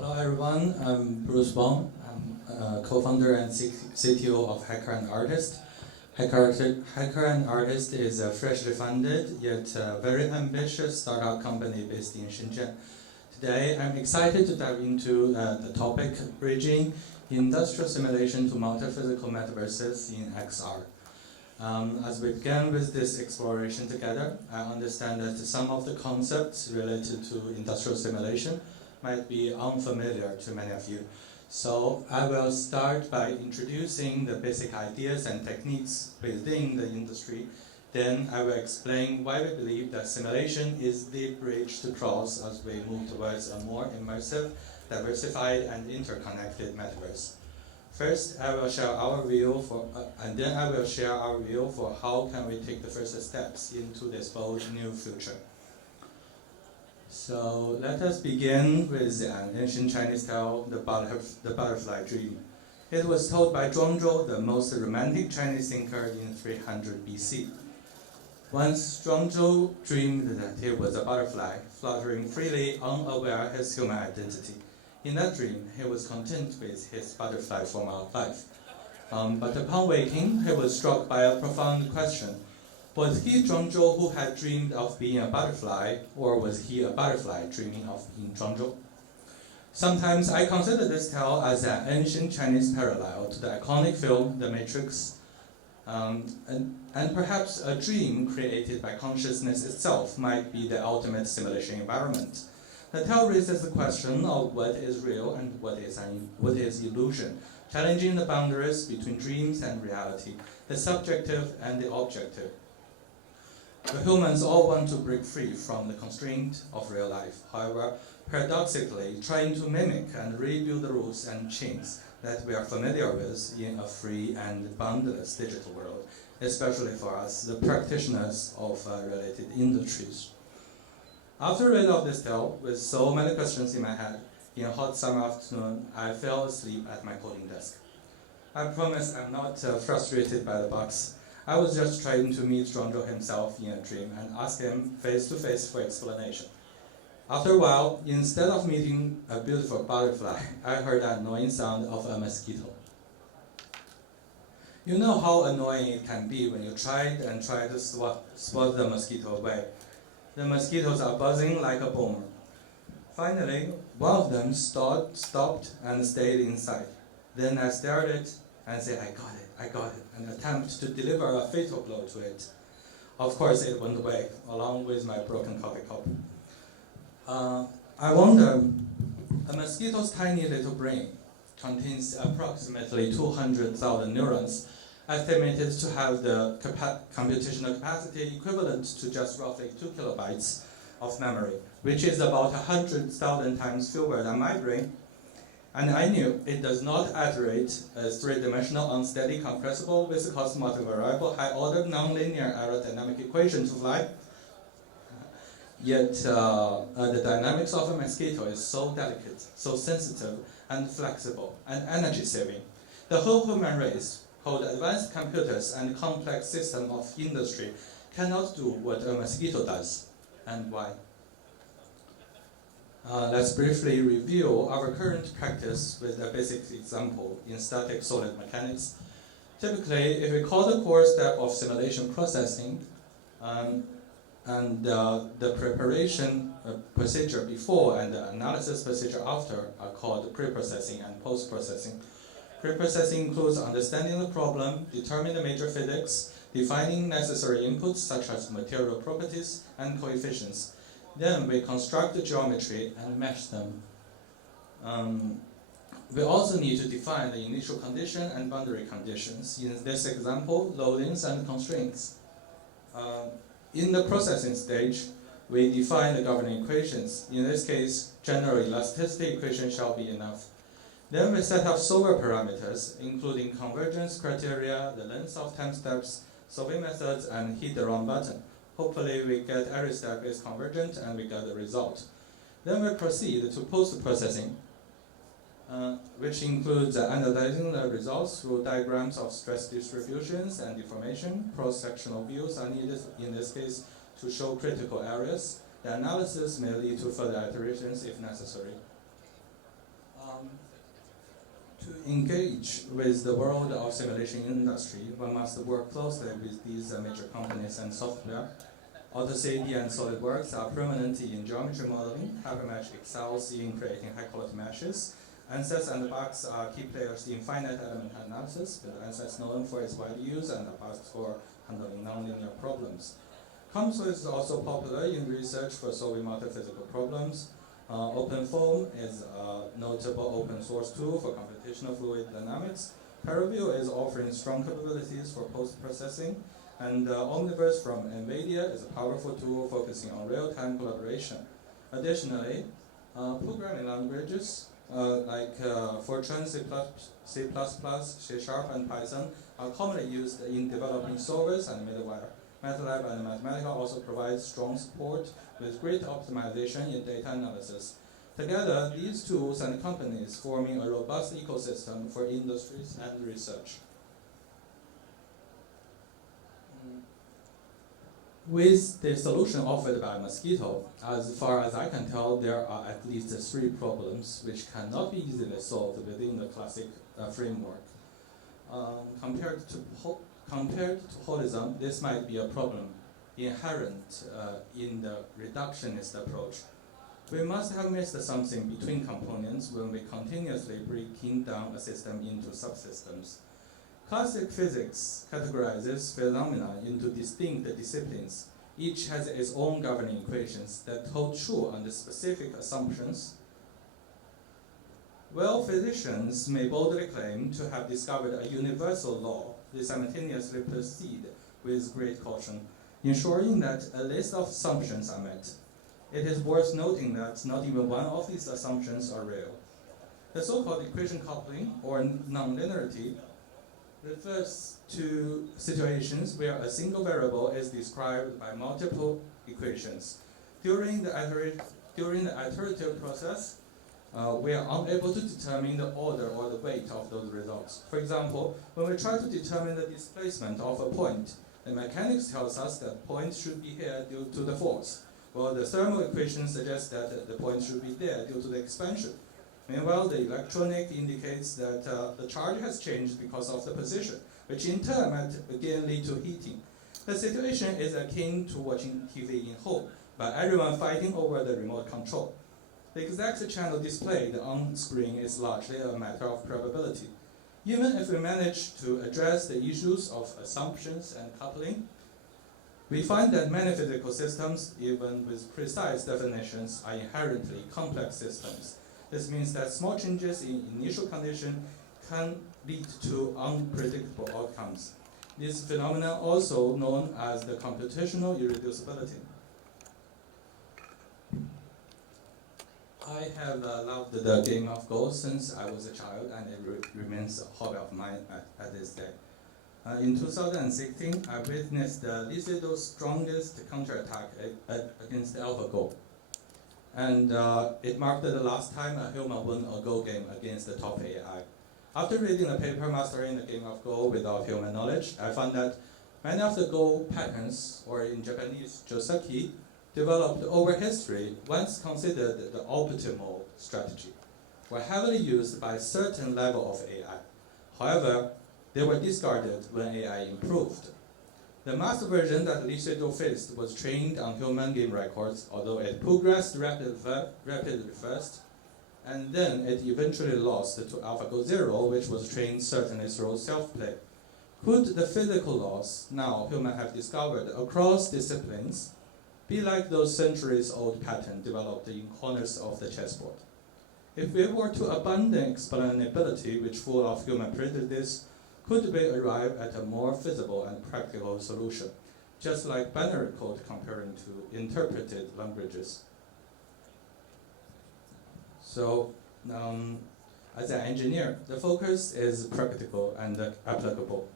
Hello everyone, I'm Bruce Wong. I'm co-founder and CTO of Hacker and Artist. Hacker and Artist is a freshly funded yet very ambitious startup company based in Shenzhen. Today I'm excited to dive into the topic bridging industrial simulation to multi-physical metaverses in XR. As we began with this exploration together, I understand that some of the concepts related to industrial simulation might be unfamiliar to many of you. So I will start by introducing the basic ideas and techniques within the industry. Then I will explain why we believe that simulation is the bridge to cross as we move towards a more immersive, diversified, and interconnected metaverse. First, I will share our view and then I will share our view for how can we take the first steps into this bold new future. So let us begin with an ancient Chinese tale, the butterfly dream. It was told by Zhuangzhou, the most romantic Chinese thinker in 300 BC. Once Zhuangzhou dreamed that he was a butterfly, fluttering freely, unaware of his human identity. In that dream, he was content with his butterfly form of life. But upon waking, he was struck by a profound question. Was he Zhuangzhou who had dreamed of being a butterfly, or was he a butterfly dreaming of being Zhuangzhou? Sometimes I consider this tale as an ancient Chinese parallel to the iconic film The Matrix, and perhaps a dream created by consciousness itself might be the ultimate simulation environment. The tale raises the question of what is real and what is illusion, challenging the boundaries between dreams and reality, the subjective and the objective. The humans all want to break free from the constraint of real life. However, paradoxically, trying to mimic and rebuild the rules and chains that we are familiar with in a free and boundless digital world, especially for us, the practitioners of related industries. After reading of this tale, with so many questions in my head, in a hot summer afternoon, I fell asleep at my coding desk. I promise I'm not frustrated by the bugs. I was just trying to meet Zhuangzhou himself in a dream and ask him face to face for explanation. After a while, instead of meeting a beautiful butterfly, I heard the annoying sound of a mosquito. You know how annoying it can be when you try to swat the mosquito away. The mosquitoes are buzzing like a bomb. Finally, one of them stopped and stayed inside. Then I stared at it and said, I got it, and attempt to deliver a fatal blow to it. Of course, it went away, along with my broken coffee cup. I wonder, a mosquito's tiny little brain contains approximately 200,000 neurons, estimated to have the computational capacity equivalent to just roughly 2 kilobytes of memory, which is about 100,000 times fewer than my brain. And I knew it does not iterate a three-dimensional unsteady compressible viscous multivariable high-order nonlinear aerodynamic equation to fly. Yet the dynamics of a mosquito is so delicate, so sensitive and flexible and energy-saving. The whole human race, called advanced computers and complex system of industry, cannot do what a mosquito does. And why? Let's briefly review our current practice with a basic example in static solid mechanics. Typically, if we call the core step of simulation processing and the preparation procedure before and the analysis procedure after are called pre-processing and post-processing. Pre-processing includes understanding the problem, determining the major physics, defining necessary inputs such as material properties and coefficients. Then we construct the geometry and mesh them. We also need to define the initial condition and boundary conditions. In this example, loadings and constraints. In the processing stage, we define the governing equations. In this case, general elasticity equation shall be enough. Then we set up solver parameters, including convergence criteria, the length of time steps, solving methods, and hit the wrong button. Hopefully we get every step is convergent and we get the result. Then we proceed to post-processing, which includes analyzing the results through diagrams of stress distributions and deformation. Cross-sectional views are needed in this case to show critical areas. The analysis may lead to further iterations if necessary. To engage with the world of simulation industry, one must work closely with these major companies and software. AutoCAD and SolidWorks are prominent in geometry modeling. Hypermesh excels in creating high-quality meshes. ANSYS and Box are key players in finite element analysis, with ANSYS known for its wide use and Box for handling nonlinear problems. COMSOL is also popular in research for solving multi-physical problems. OpenFOAM is a notable open source tool for computational fluid dynamics. Parallel is offering strong capabilities for post-processing. And Omniverse from NVIDIA is a powerful tool focusing on real-time collaboration. Additionally, programming languages like Fortran, C++, C++, C#, and Python are commonly used in developing solvers and middleware. MATLAB and Mathematica also provide strong support with great optimization in data analysis. Together, these tools and companies forming a robust ecosystem for industries and research. With the solution offered by Mosquitto, as far as I can tell, there are at least 3 problems which cannot be easily solved within the classic framework. Compared to holism, this might be a problem inherent in the reductionist approach. We must have missed something between components when we continuously breaking down a system into subsystems. Classic physics categorizes phenomena into distinct disciplines. Each has its own governing equations that hold true under specific assumptions. While physicians may boldly claim to have discovered a universal law, they simultaneously proceed with great caution, ensuring that a list of assumptions are met. It is worth noting that not even one of these assumptions are real. The so-called equation coupling, or nonlinearity, refers to situations where a single variable is described by multiple equations. During the iterative process, we are unable to determine the order or the weight of those results. For example, when we try to determine the displacement of a point, the mechanics tells us that point should be here due to the force, while the thermal equation suggests that the point should be there due to the expansion. Meanwhile, the electronic indicates that the charge has changed because of the position, which in turn might again lead to heating. The situation is akin to watching TV in home, but everyone fighting over the remote control. The exact channel displayed on screen is largely a matter of probability. Even if we manage to address the issues of assumptions and coupling, we find that many physical systems, even with precise definitions, are inherently complex systems. This means that small changes in initial condition can lead to unpredictable outcomes. This phenomenon also known as the computational irreducibility. I have loved the game of Go since I was a child, and it remains a hobby of mine at this day. In 2016, I witnessed Lee Sedol's strongest counterattack against AlphaGo. And it marked the last time a human won a Go game against the top AI. After reading the paper Mastering the Game of Go without human knowledge, I found that many of the Go patterns, or in Japanese, joseki, developed over history, once considered the optimal strategy, were heavily used by a certain level of AI. However, they were discarded when AI improved. The master version that Lee Sedol faced was trained on human game records, although it progressed rapidly first, and then it eventually lost to AlphaGo Zero, which was trained certainly through self-play. Could the physical laws now humans have discovered across disciplines be like those centuries-old patterns developed in corners of the chessboard? If we were to abandon explainability, which full of human prejudice, could we arrive at a more feasible and practical solution, just like binary code comparing to interpreted languages? So, as an engineer, the focus is practical and applicable,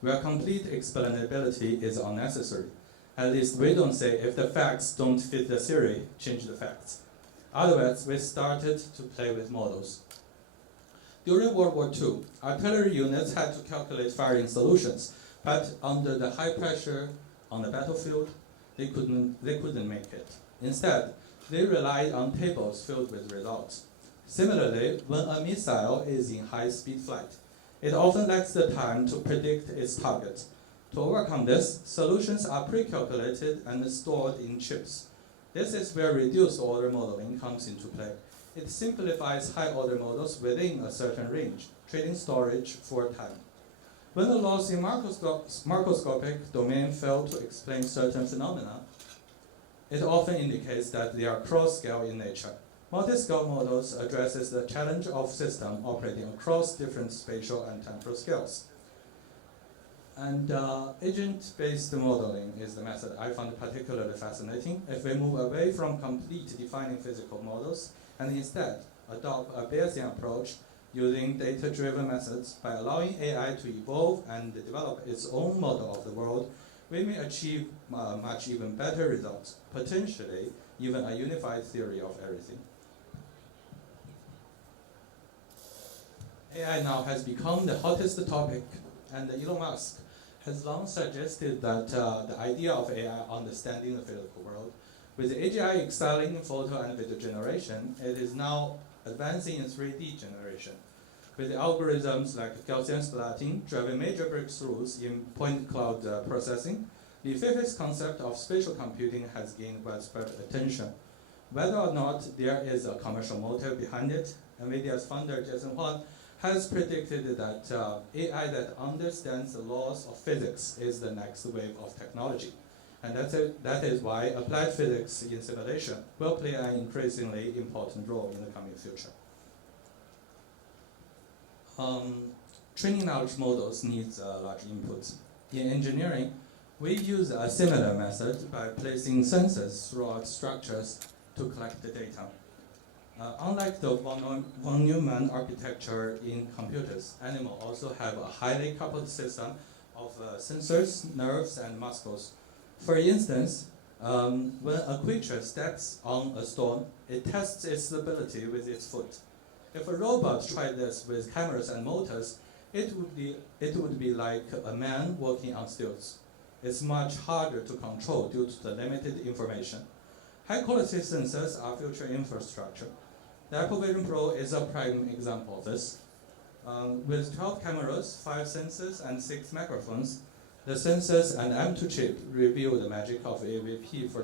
where complete explainability is unnecessary. At least we don't say if the facts don't fit the theory, change the facts. Otherwise, we started to play with models. During World War II, artillery units had to calculate firing solutions, but under the high pressure on the battlefield, they couldn't make it. Instead, they relied on tables filled with results. Similarly, when a missile is in high-speed flight, it often lacks the time to predict its target. To overcome this, solutions are pre-calculated and stored in chips. This is where reduced order modeling comes into play. It simplifies high-order models within a certain range, trading storage for time. When the laws in macroscopic domain fail to explain certain phenomena, it often indicates that they are cross-scale in nature. Multi-scale models addresses the challenge of system operating across different spatial and temporal scales. And agent-based modeling is the method I found particularly fascinating. If we move away from complete defining physical models and instead adopt a Bayesian approach using data-driven methods by allowing AI to evolve and develop its own model of the world, we may achieve much even better results, potentially even a unified theory of everything. AI now has become the hottest topic, and Elon Musk has long suggested that the idea of AI understanding the physical world, with AGI excelling in photo and video generation, it is now advancing in 3D generation, with algorithms like Gaussian splatting driving major breakthroughs in point cloud processing. The physics concept of spatial computing has gained widespread attention. Whether or not there is a commercial motive behind it, NVIDIA's founder Jason Huang has predicted that AI that understands the laws of physics is the next wave of technology. And that is why applied physics in simulation will play an increasingly important role in the coming future. Training large models needs large inputs. In engineering, we use a similar method by placing sensors throughout structures to collect the data. Unlike the von Neumann architecture in computers, animals also have a highly coupled system of sensors, nerves, and muscles. For instance, when a creature steps on a stone, it tests its stability with its foot. If a robot tried this with cameras and motors, it would be like a man walking on stilts. It's much harder to control due to the limited information. High-quality sensors are future infrastructure. The Apple Vision Pro is a prime example of this. With 12 cameras, 5 sensors, and 6 microphones, the sensors and M2 chip reveal the magic of AVP for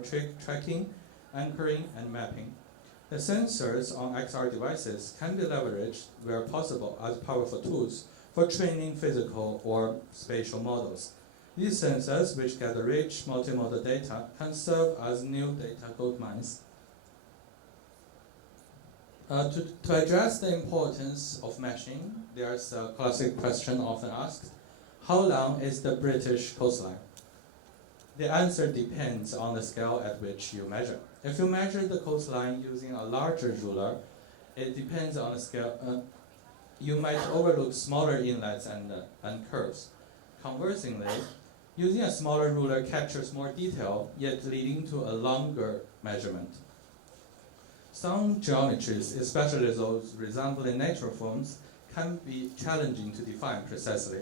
trick tracking, anchoring, and mapping. The sensors on XR devices can be leveraged where possible as powerful tools for training physical or spatial models. These sensors, which gather rich multimodal data, can serve as new data goldmines. To address the importance of meshing, there's a classic question often asked: how long is the British coastline? The answer depends on the scale at which you measure. If you measure the coastline using a larger ruler, it depends on the scale. You might overlook smaller inlets and curves. Conversely, using a smaller ruler captures more detail, yet leading to a longer measurement. Some geometries, especially those resembling natural forms, can be challenging to define precisely.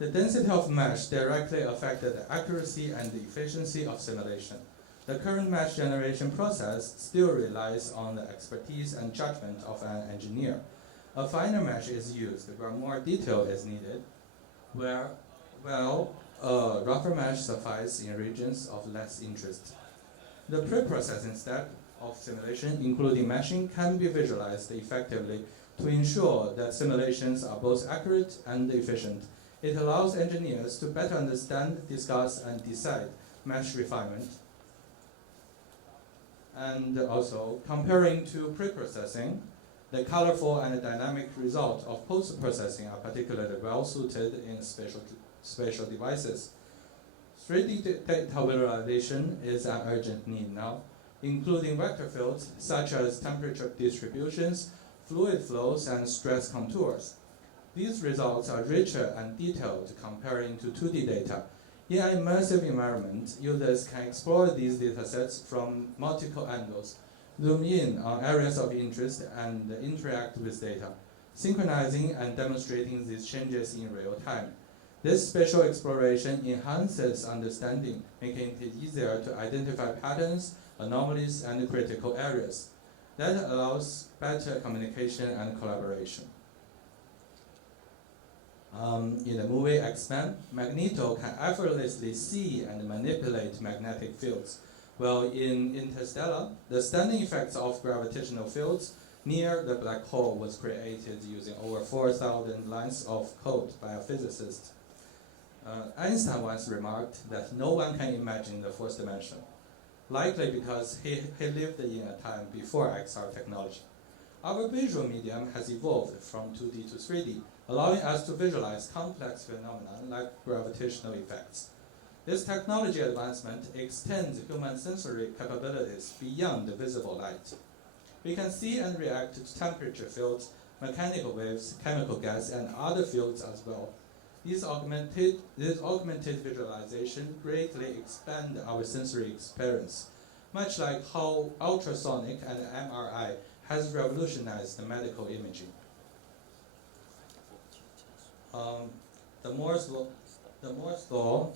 The density of mesh directly affected the accuracy and the efficiency of simulation. The current mesh generation process still relies on the expertise and judgment of an engineer. A finer mesh is used where more detail is needed, while a rougher mesh suffices in regions of less interest. The pre-processing step of simulation, including meshing, can be visualized effectively to ensure that simulations are both accurate and efficient. It allows engineers to better understand, discuss, and decide mesh refinement. And also, comparing to pre-processing, the colorful and dynamic results of post-processing are particularly well suited in spatial devices. 3D data visualization is an urgent need now, including vector fields such as temperature distributions, fluid flows, and stress contours. These results are richer and detailed comparing to 2D data. In an immersive environment, users can explore these datasets from multiple angles, zoom in on areas of interest, and interact with data, synchronizing and demonstrating these changes in real time. This spatial exploration enhances understanding, making it easier to identify patterns, anomalies, and critical areas. that allows better communication and collaboration. In the movie X-Men, Magneto can effortlessly see and manipulate magnetic fields, while in Interstellar, the stunning effects of gravitational fields near the black hole was created using over 4,000 lines of code by a physicist. Einstein once remarked that no one can imagine the fourth dimension, likely because he lived in a time before XR technology. Our visual medium has evolved from 2D to 3D, allowing us to visualize complex phenomena like gravitational effects. This technology advancement extends human sensory capabilities beyond the visible light. We can see and react to temperature fields, mechanical waves, chemical gas, and other fields as well. This augmented visualization greatly expand our sensory experience, much like how ultrasonic and MRI has revolutionized the medical imaging. The Moore's law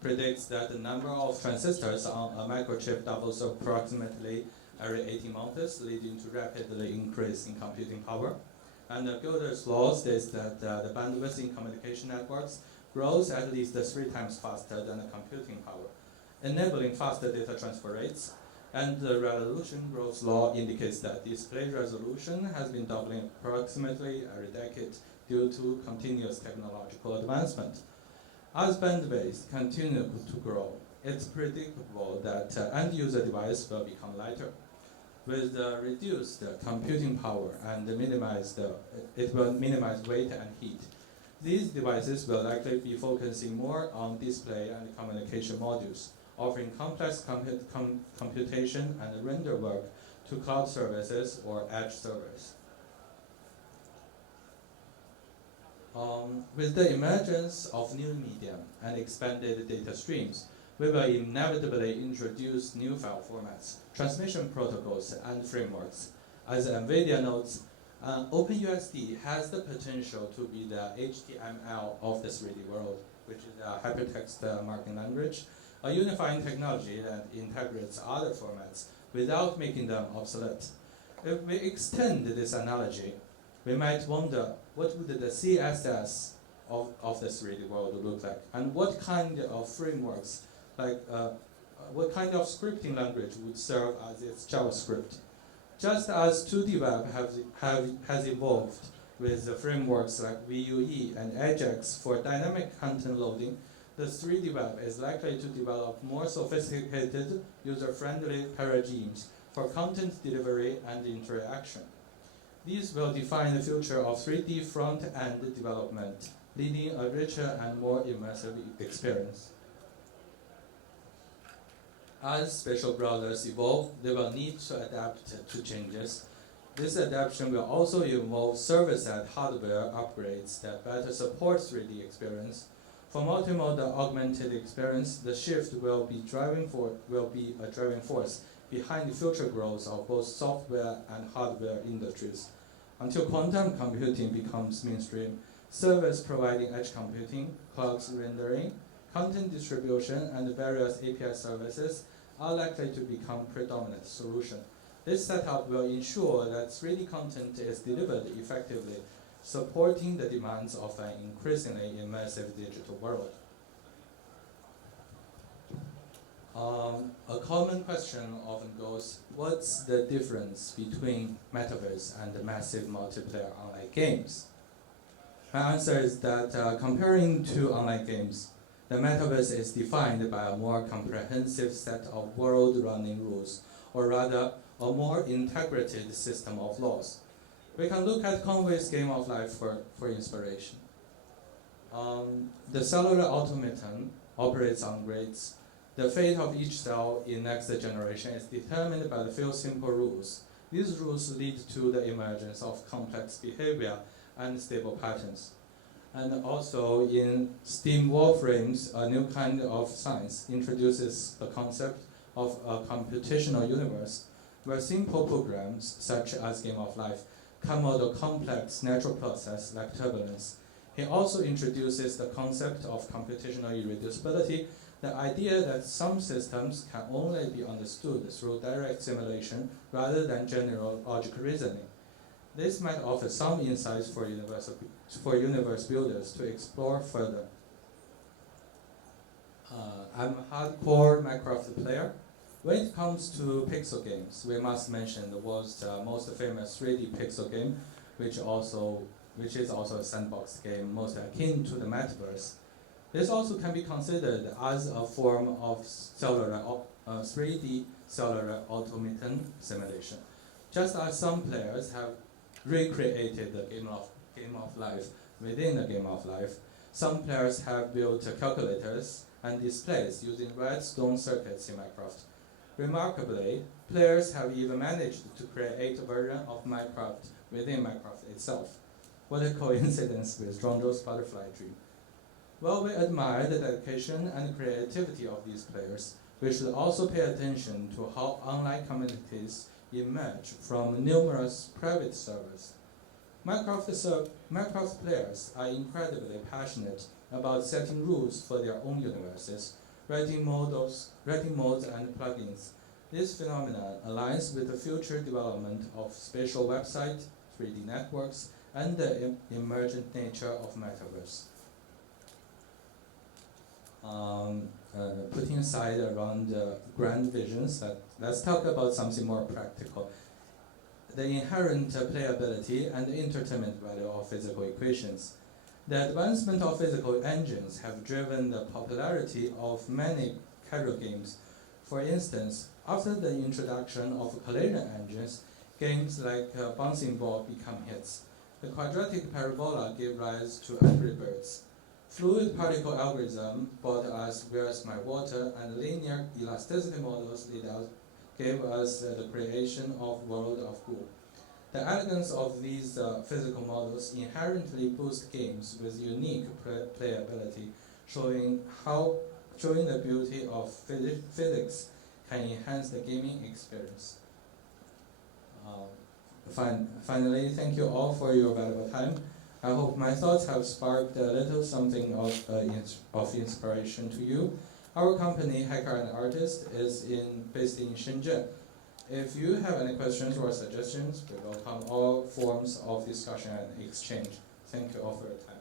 predicts that the number of transistors on a microchip doubles approximately every 18 months, leading to rapidly increase in computing power. And Gilder's law states that the bandwidth in communication networks grows at least 3 times faster than the computing power, enabling faster data transfer rates. And the resolution growth law indicates that display resolution has been doubling approximately every decade due to continuous technological advancement. As bandwidth continues to grow, it's predictable that end-user device will become lighter. With reduced computing power and it will minimize weight and heat. These devices will likely be focusing more on display and communication modules, offering complex computation and render work to cloud services or edge servers. With the emergence of new medium and expanded data streams, we will inevitably introduce new file formats, transmission protocols, and frameworks. As NVIDIA notes, OpenUSD has the potential to be the HTML of the 3D world, which is a hypertext marking language, a unifying technology that integrates other formats without making them obsolete. If we extend this analogy, we might wonder what would the CSS of the 3D world look like, and what kind of frameworks, what kind of scripting language would serve as its JavaScript. Just as 2D web has evolved with the frameworks like Vue and Ajax for dynamic content loading, the 3D web is likely to develop more sophisticated, user-friendly paradigms for content delivery and interaction. These will define the future of 3D front-end development, leading a richer and more immersive experience. As spatial browsers evolve, they will need to adapt to changes. This adaptation will also involve server-side hardware upgrades that better support 3D experience. For multimodal augmented experience, the shift will be a driving force behind the future growth of both software and hardware industries. Until quantum computing becomes mainstream, servers providing edge computing, cloud rendering, content distribution, and various API services are likely to become predominant solution. This setup will ensure that 3D content is delivered effectively, supporting the demands of an increasingly immersive digital world. A common question often goes, what's the difference between Metaverse and the massive multiplayer online games? My answer is that comparing to online games, the Metaverse is defined by a more comprehensive set of world-running rules, or rather, a more integrated system of laws. We can look at Conway's Game of Life for inspiration. The cellular automaton operates on grids. The fate of each cell in next generation is determined by the few simple rules. These rules lead to the emergence of complex behavior and stable patterns. And also in STEAM Warframes, a new kind of science introduces the concept of a computational universe where simple programs, such as Game of Life, can model complex natural process like turbulence. He also introduces the concept of computational irreducibility, The idea that some systems can only be understood through direct simulation rather than general logical reasoning. This might offer some insights for universe builders to explore further. I'm a hardcore Minecraft player. When it comes to pixel games, we must mention the world's most famous 3D pixel game, which is also a sandbox game most akin to the Metaverse. This also can be considered as a form of 3D cellular automaton simulation. Just as some players have recreated the game of life within the game of life, some players have built calculators and displays using redstone circuits in Minecraft. Remarkably, players have even managed to create a version of Minecraft within Minecraft itself. What a coincidence with Zhuangzhou's butterfly dream. While we admire the dedication and creativity of these players, we should also pay attention to how online communities emerge from numerous private servers. Minecraft players are incredibly passionate about setting rules for their own universes, writing mods and plugins. This phenomenon aligns with the future development of spatial websites, 3D networks, and the emergent nature of Metaverse. Putting aside around grand visions, let's talk about something more practical. The inherent playability and entertainment value of physical equations. The advancement of physical engines have driven the popularity of many casual games. For instance, after the introduction of collision engines, games like Bouncing Ball become hits. The quadratic parabola gave rise to Angry Birds. Fluid particle algorithm brought us Where's My Water, and linear elasticity models gave us the creation of World of Goo. The elegance of these physical models inherently boost games with unique playability, showing the beauty of physics can enhance the gaming experience. Finally, thank you all for your valuable time. I hope my thoughts have sparked a little something of inspiration to you. Our company, Hacker and Artist, is based in Shenzhen. If you have any questions or suggestions, we welcome all forms of discussion and exchange. Thank you all for your time.